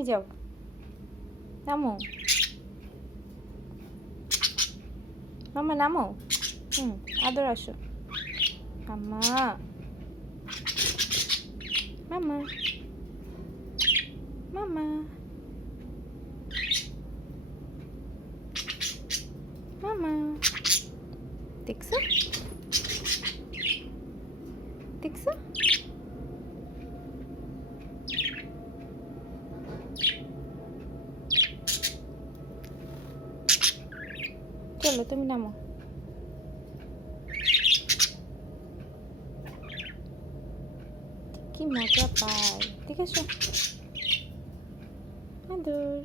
তুমি যাও, নামো মামা, নামো। আদর আসো মামা, মামা, মামা, মামা। দেখছো দেখছো? চলো তুমি নামো। কি মজা পায় দেখেছো? আদর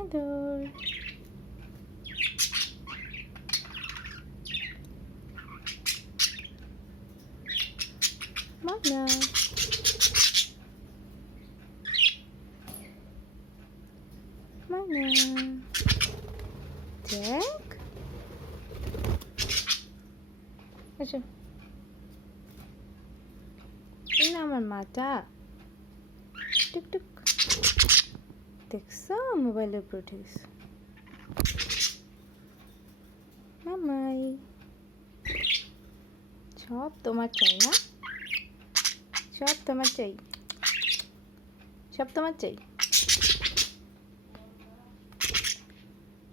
আদর। মামা, মামা, দেখ। আচ্ছা, এই না আমার মাটা। টুকটুক, দেখছো মোবাইলের উপর উঠে গেছে। মামাই, সব তোমার চাই না? সব তোমার চাই, সব তোমার চাই।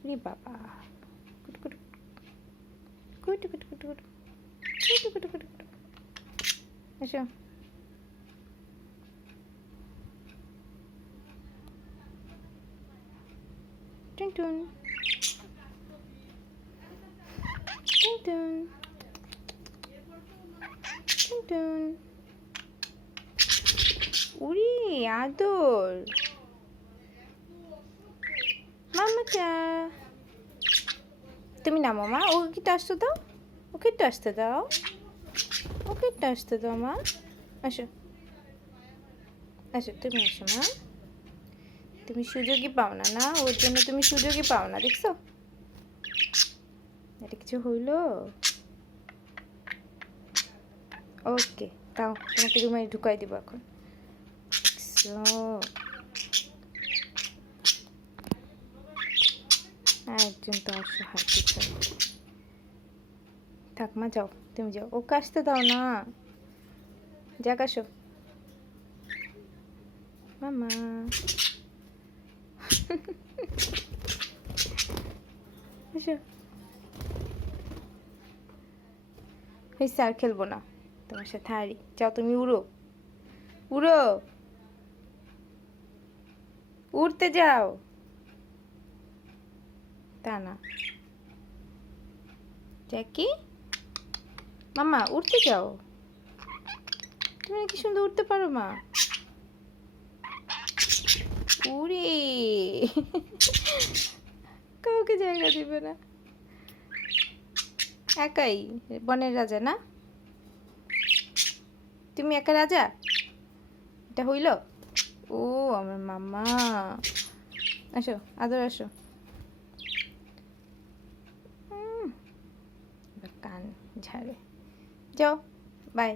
রে বাবা, কুটকুট কুটকুট কুটকুট কুটকুট কুটকুট। আসো, টুন টুন টুন টুন টুন টুন। উড়ি আদর মামাটা। তুমি নামো মা, ওকে তো আসতে দাও, ওকে তো আসতে দাও, ওকে তো আসতে দাও মা। আসো আসো, তুমি আসো মা। তুমি সুযোগই পাও না, না ওর জন্য তুমি সুযোগই পাও না, দেখছো? এটা কিছু হইলো? ওকে, তাও তোমাকে রুমে ঢুকাই দিব এখন। দেখছো? একজন তো অসহায় কিছু। থাক মা, যাও তুমি যাও, ওকে আসতে দাও না। যাক, আসো মামা। আসো, হয়েছে আর খেলবো না তোমার সাথে হারি। যাও তুমি উড়ো, উড়ো, উড়তে যাও। তা না জ্যাকি, মামা উড়তে যাও। তুমি কি সুন্দর উঠতে পারো মা। উড়ে কাউকে জায়গা দিবে না, একাই বনের রাজা না? তুমি একা রাজা? এটা হইল? ও আমার মামা, আসো আদর আসো। কান ঝাড়ে, যাও, বাই।